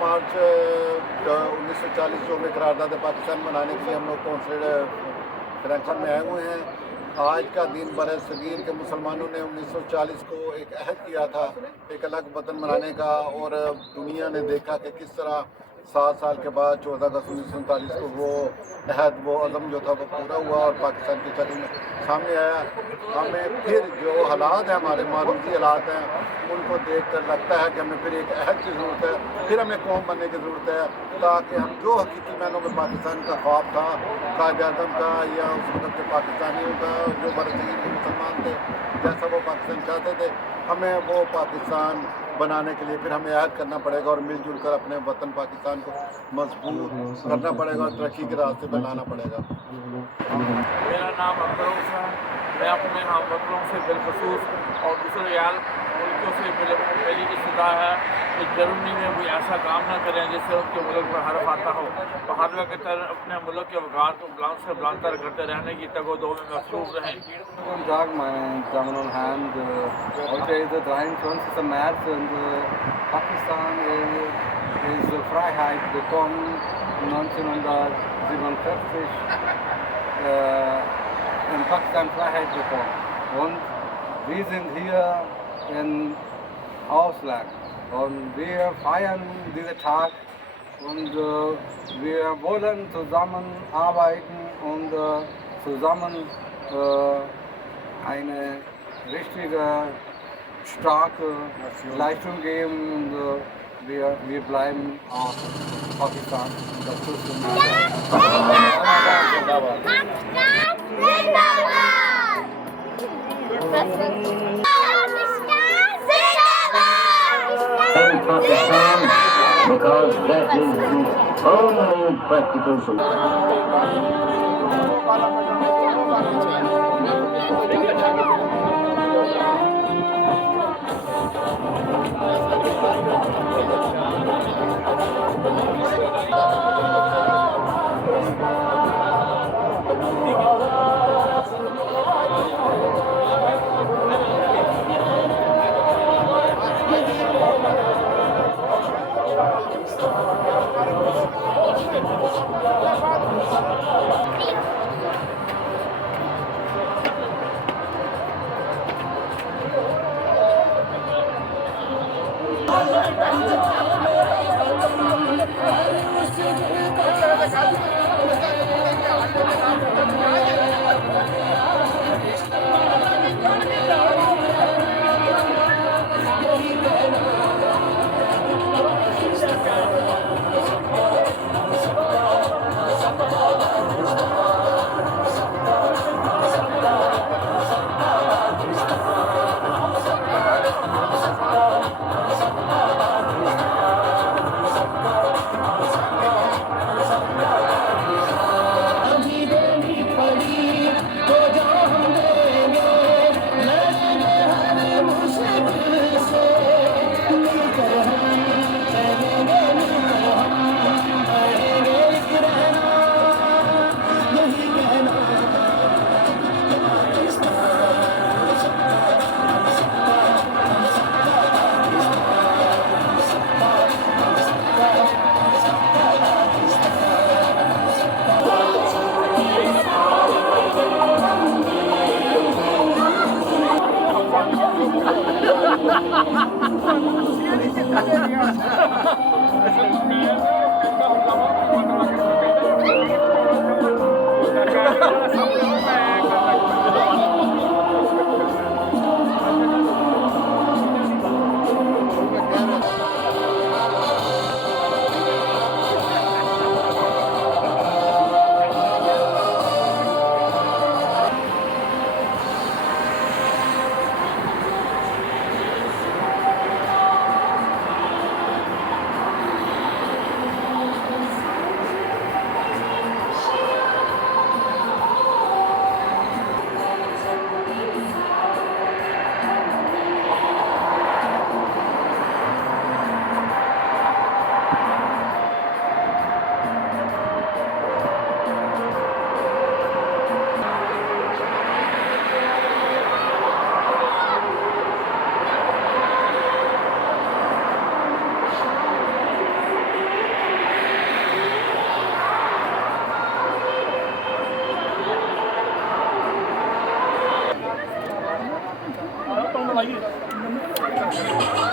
मार्च 1940 जो हमें करारदाद पाकिस्तान बनाने के लिए हम लोग कौंसिल फ्रैंकफर्ट में आए हुए हैं। आज का दिन बर सगीर के मुसलमानों ने 1940 को एक अहद किया था एक अलग वतन बनाने का, और दुनिया ने देखा कि किस तरह 7 साल के बाद 14 अगस्त 1947 को वो अहद, वो अज़म जो था वो पूरा हुआ और पाकिस्तान की शक्ल में सामने आया। हमें फिर जो हालात हैं, हमारे मारूफी हालात हैं, उनको देख कर लगता है कि हमें फिर एक अहद की ज़रूरत है, फिर हमें कौम बनने की ज़रूरत है, ताकि हम जो हकीकी मायनों में पाकिस्तान का ख्वाब था कायद आज़म का या उस वक्त के पाकिस्तानियों का, जो बरसगीर के मुसलमान थे, जैसा वो पाकिस्तान चाहते थे, हमें वो पाकिस्तान बनाने के लिए फिर हमें याद करना पड़ेगा और मिलजुल कर अपने वतन पाकिस्तान को मजबूत करना पड़ेगा और तरक्की के रास्ते पर लाना पड़ेगा। मेरा नाम अकबर है। मैं अपने हम वतनों से बिलखसूस और दूसरे यार मुल्कों से मेरी इस्तदा है कि जर्मनी में कोई ऐसा काम ना करें जिससे उनके मुल्क पर हर्फ आता हो, तो हर वक्त अपने मुल्क के अवगार को बुलंद से बुलंदतर करते रहने की तगोदो में मसरूफ रहें। Guten Tag, meine Damen und Herren. Heute ist der 23. März und Pakistan ist Freiheit bekommen 1947. In Pakistan Freiheit bekommen. Und wir sind hier in Ausland und wir feiern diesen Tag und wir wollen zusammenarbeiten und zusammen eine richtige, starke Leistung geben und wir bleiben auch Pakistan unterstützen. Pakistan, because that is the only practical लाइए